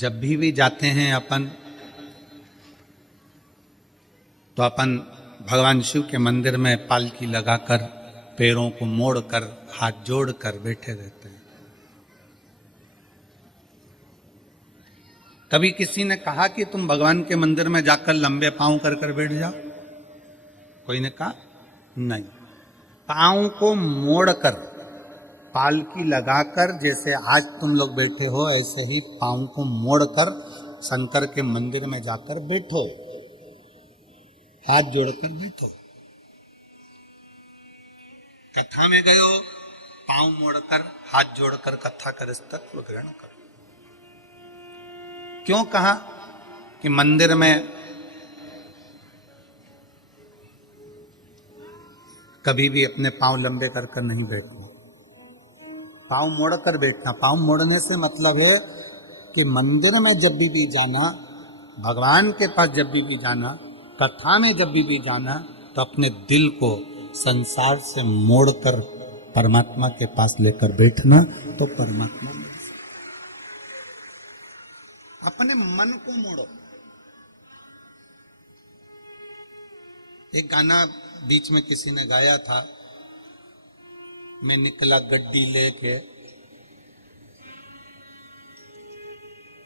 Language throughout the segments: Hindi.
जब भी जाते हैं अपन तो अपन भगवान शिव के मंदिर में पालकी लगाकर पैरों को मोड़कर हाथ जोड़कर बैठे रहते हैं। कभी किसी ने कहा कि तुम भगवान के मंदिर में जाकर लंबे पांव कर कर बैठ जाओ? कोई ने कहा नहीं। पांव को मोड़कर पालकी लगाकर, जैसे आज तुम लोग बैठे हो ऐसे ही पांव को मोड़कर शंकर के मंदिर में जाकर बैठो, हाथ जोड़कर बैठो। कथा में गयो, पांव मोड़कर हाथ जोड़कर कथा कर तत्व ग्रहण करो। क्यों कहा कि मंदिर में कभी भी अपने पांव लंबे कर कर नहीं बैठना, पांव मोड़कर बैठना। पांव मोड़ने से मतलब है कि मंदिर में जब भी जाना, भगवान के पास जब भी जाना, कथा में जब भी जाना, तो अपने दिल को संसार से मोड़कर परमात्मा के पास लेकर बैठना, तो परमात्मा मिल सकता। अपने मन को मोड़ो। एक गाना बीच में किसी ने गाया था, मैं निकला गड्डी लेके,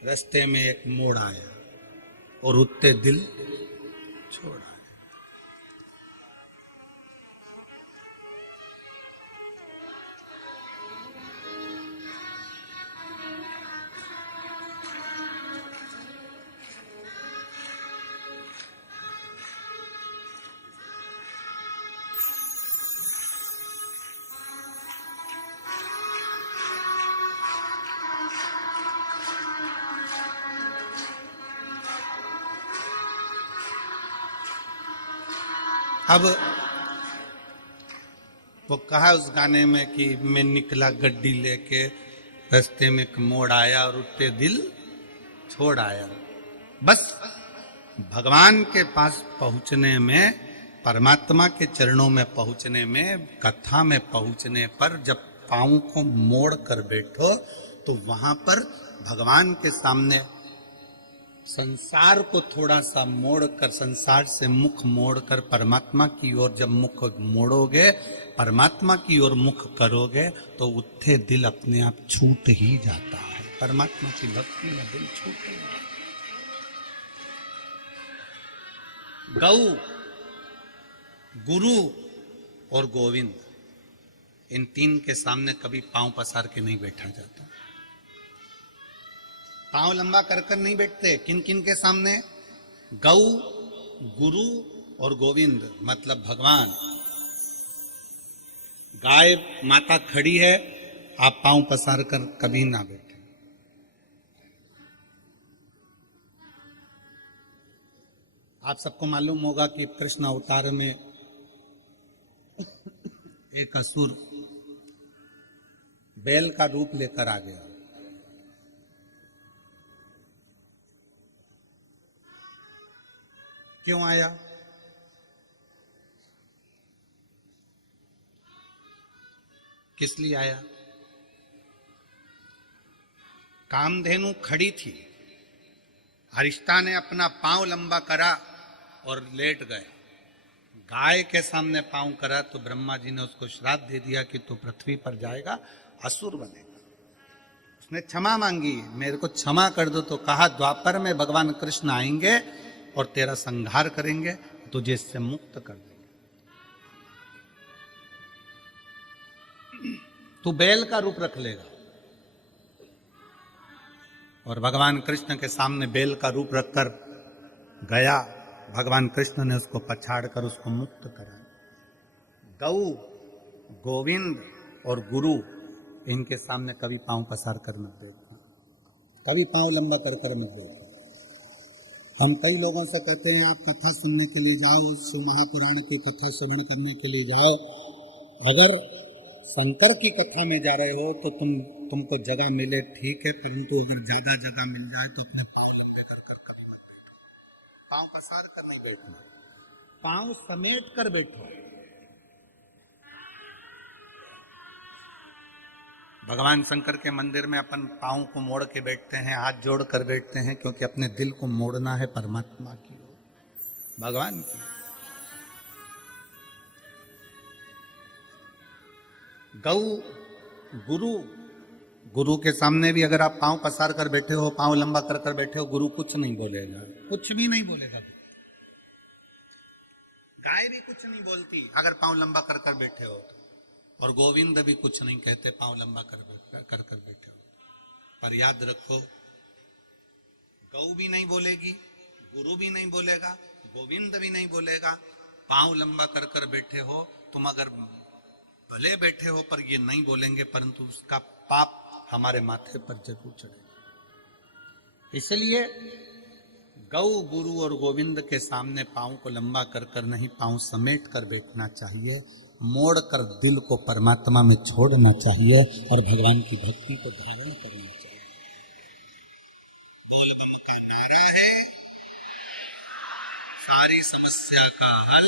रास्ते में एक मोड़ आया और उत्ते दिल छोड़ा। अब वो कहा उस गाने में कि मैं निकला गड्डी लेके, रास्ते में एक मोड़ आया और उत्ते दिल छोड़ आया। बस भगवान के पास पहुंचने में, परमात्मा के चरणों में पहुंचने में, कथा में पहुंचने पर जब पांव को मोड़ कर बैठो तो वहां पर भगवान के सामने संसार को थोड़ा सा मोड़कर, संसार से मुख मोड़कर परमात्मा की ओर जब मुख मोड़ोगे, परमात्मा की ओर मुख करोगे, तो उत्थे दिल अपने आप छूट ही जाता है। परमात्मा की भक्ति में दिल छूट ही जाता है। गौ, गुरु और गोविंद, इन तीन के सामने कभी पांव पसार के नहीं बैठा जाता। पांव लंबा कर कर नहीं बैठते। किन किन के सामने? गौ, गुरु और गोविंद, मतलब भगवान। गाय माता खड़ी है, आप पांव पसार कर कभी ना बैठे। आप सबको मालूम होगा कि कृष्ण अवतार में एक असुर बैल का रूप लेकर आ गया। क्यों आया? किस लिए आया? कामधेनु खड़ी थी, अरिष्टा ने अपना पांव लंबा करा और लेट गए। गाय के सामने पांव करा तो ब्रह्मा जी ने उसको श्राप दे दिया कि तू पृथ्वी पर जाएगा, असुर बनेगा। उसने क्षमा मांगी, मेरे को क्षमा कर दो। तो कहा द्वापर में भगवान कृष्ण आएंगे और तेरा संहार करेंगे, तुझे इससे मुक्त कर देंगे। तू बैल का रूप रख लेगा। और भगवान कृष्ण के सामने बैल का रूप रखकर गया। भगवान कृष्ण ने उसको पछाड़कर उसको मुक्त करा। गौ, गोविंद और गुरु, इनके सामने कभी पांव पसार कर मत देखना, कभी पांव लंबा कर कर मत देखना। हम कई लोगों से कहते हैं आप कथा सुनने के लिए जाओ, शिव महापुराण की कथा श्रवण करने के लिए जाओ। अगर शंकर की कथा में जा रहे हो तो तुमको जगह मिले ठीक है, परंतु अगर ज्यादा जगह मिल जाए तो अपने पांव लंबे कर कर कभी मत बैठो। पांव पसार कर नहीं बैठना, पांव समेट कर बैठो। भगवान शंकर के मंदिर में अपन पाँव को मोड़ के बैठते हैं, हाथ जोड़ कर बैठते हैं, क्योंकि अपने दिल को मोड़ना है परमात्मा की ओर, भगवान की। गौ गुरु, गुरु के सामने भी अगर आप पांव पसार कर बैठे हो, पांव लंबा कर कर बैठे हो, गुरु कुछ नहीं बोलेगा, कुछ भी नहीं बोलेगा। गाय भी कुछ नहीं बोलती अगर पांव लंबा कर कर बैठे हो तो, और गोविंद भी कुछ नहीं कहते पांव लंबा कर कर बैठे हो। पर याद रखो, गौ भी नहीं बोलेगी, गुरु भी नहीं बोलेगा, गोविंद भी नहीं बोलेगा। पांव लंबा कर कर बैठे हो तुम, अगर भले बैठे हो पर ये नहीं बोलेंगे, परंतु उसका पाप हमारे माथे पर जरूर चढ़ेगा। इसलिए गौ, गुरु और गोविंद के सामने पांव को लंबा कर कर नहीं, पांव समेट कर बैठना चाहिए, मोड़ कर दिल को परमात्मा में छोड़ना चाहिए और भगवान की भक्ति को धारण करना चाहिए। बोल बम का नारा है सारी समस्या का हल,